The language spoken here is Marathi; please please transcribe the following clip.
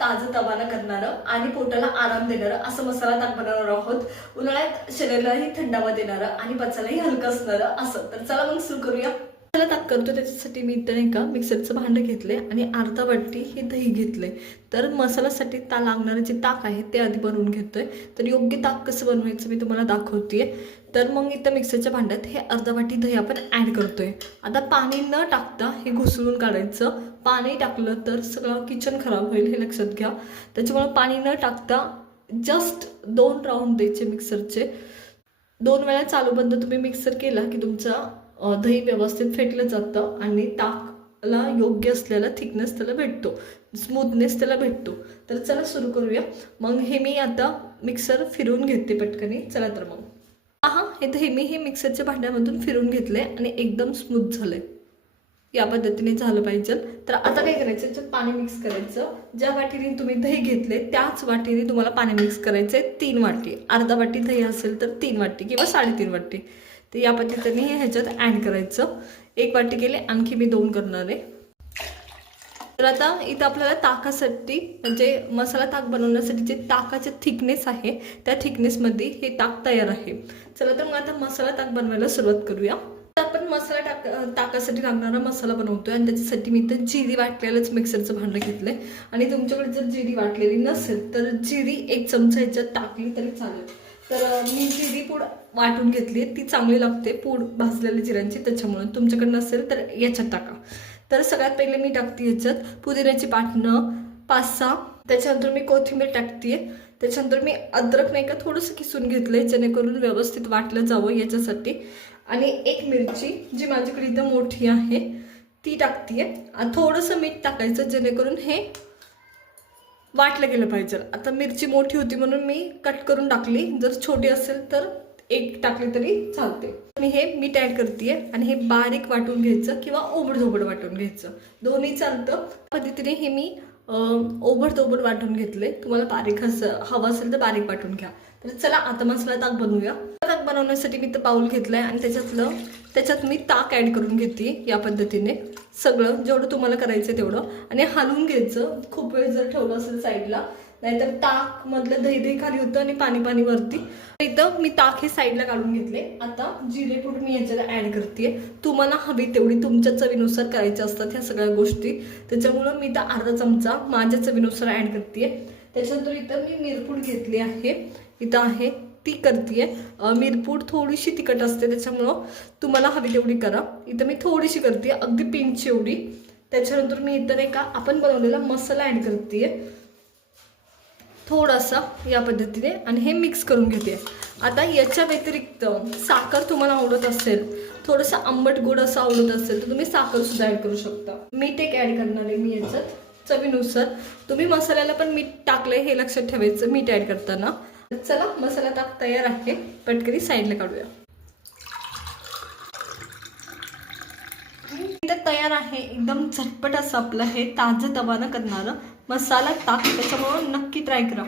ताजं तवानं करणारं आणि पोटाला आराम देणारं असं मसाला ताक बनवणार आहोत। उन्हाळ्यात शरीरालाही थंडावा देणारं आणि पचायलाही हलकं असणारं असं। तर चला मग सुरू करूया। मसाला ताक करतो त्याच्यासाठी मी इथं नाही का मिक्सरचं भांडं घेतले आणि अर्धा वाटी हे दही घेतले। तर मसाल्यासाठी लागणारे जे ताक आहे ते आधी बनवून घेतोय। तर योग्य ताक कसं बनवायचं मी तुम्हाला दाखवतेय। तर मग इथं मिक्सरच्या भांड्यात हे अर्धा वाटी दही आपण ऍड करतोय। आता पाणी न टाकता हे घुसळून काढायचं। पाणी टाकलं तर सगळं किचन खराब होईल हे लक्षात घ्या। त्याच्यामुळे पाणी न टाकता जस्ट 2 राऊंड द्यायचे मिक्सरचे। 2 वेळा चालू बंद तुम्ही मिक्सर केला की तुमचा दही व्यवस्थित फेटलं जातं आणि ताकला योग्य असलेला थिकनेस त्याला भेटतो, स्मूथनेस त्याला भेटतो। तर चला सुरू करूया। मग हे मी आता मिक्सर फिरवून घेते पटकनी। चला तर मग पहा हे दही मी हे मिक्सरच्या भांड्यामधून फिरवून घेतले आणि एकदम स्मूथ झालंय। या पद्धतीने झालं पाहिजे। तर आता काय करायचं, याच्यात पाणी मिक्स करायचं। ज्या वाटीने तुम्ही दही घेतले त्याच वाटीने तुम्हाला पाणी मिक्स करायचंय 3 वाटी। अर्धा वाटी दही असेल तर 3 वाटी किंवा 3.5 वाटी। तर या पद्धतीने ह्याच्यात ऍड करायचं। 1 वाटी केले, आणखी मी 2 करणार आहे। तर आता इथं आपल्याला ताकासाठी म्हणजे मसाला ताक बनवण्यासाठी जे ताकाचे थिकनेस आहे त्या थिकनेसमध्ये हे ताक तयार आहे। चला तर मग आता मसाला ताक बनवायला सुरुवात करूया। आपण मसाला ताकासाठी लागणारा मसाला बनवतोय आणि त्याच्यासाठी मी इथं जिरी वाटलेलंच मिक्सरचं भांडं घेतलंय। आणि तुमच्याकडे जर जिरी वाटलेली नसेल तर जिरी 1 चमचा ह्याच्यात टाकली तरी चालेल। तर मी जिरी पूड वाटून घेतली, ती चांगली लागते पूड भाजलेल्या जिऱ्यांची, त्याच्यामुळे तुमच्याकडे नसेल तर याच्यात टाका। तर सगळ्यात पहिले मी टाकते याच्यात पुदिन्याची पाटणं 5-6, त्याच्यानंतर मी कोथिंबीर टाकते, त्याच्यानंतर मी अद्रक नाही का थोडंसं किसून घेतलंय जेणेकरून व्यवस्थित वाटलं जावं याच्यासाठी। आणि 1 मिरची जी माझ्याकडे इथं मोठी आहे ती टाकते। थोडंसं मीठ टाकायचं जेणेकरून हे वाटलं गेलं पाहिजे। आता मिरची मोठी होती म्हणून मी कट करून टाकली, जर छोटी असेल तर 1 टाकली तरी चालते। मी हे मीठ ऍड करते आणि हे बारीक वाटून घ्यायचं किंवा ओबडधोबड वाटून घ्यायचं, दोन्ही चालतं। पद्धतीने हे मी ओबडधोबड वाटून घेतले। तुम्हाला बारीक हवं असेल तर बारीक वाटून घ्या। तर चला आता मसाला ताक बनवूया। ताक बनवण्यासाठी मी तर बाउल घेतलाय आणि त्याच्यात मी ताक ऍड करून घेते या पद्धतीने। सगळं जेवढं तुम्हाला करायचं तेवढं आणि हलवून घ्यायचं। खूप वेळ जर ठेवलं असेल साईडला, नाहीतर ताक मधलं दही खाली होतं आणि पाणी वरती। इथं मी ताक हे साईडला काढून घेतले। आता जिरे पूड मी याच्यात ऍड करते। तुम्हाला हवी तेवढी तुमच्या चवीनुसार करायच्या असतात ह्या सगळ्या गोष्टी, त्याच्यामुळं मी इथं अर्धा चमचा माझ्या चवीनुसार ऍड करते। त्याच्यानंतर इथं मी मिरपूड घेतली आहे, इथं आहे ती करते। मिरपूड थोडीशी तिखट असते त्याच्यामुळं तुम्हाला हवी तेवढी करा। इथं मी थोडीशी करते, अगदी पिंच एवढी। त्याच्यानंतर मी इथं नाही का आपण बनवलेला मसाला ऍड करते थोडासा या पद्धतीने आणि हे मिक्स करून घेते। आता याच्या व्यतिरिक्त साखर तुम्हाला आवडत असेल, थोडंसं आंबट गोड असं आवडत असेल तर तुम्ही साखर सुद्धा ऍड करू शकता। मीठ एक ऍड करणार आहे मी याच्यात चवीनुसार। तुम्ही मसाल्याला पण मीठ टाकलंय हे लक्षात ठेवायचं मीठ ऍड करताना। चला मसाला ताक तयार आहे, पटकरी साईडला काढूया। तयार आहे एकदम झटपट असं आपलं हे ताजं तवानं करणारं मसाला ताक, त्याच्यामुळे नक्की ट्राय करा।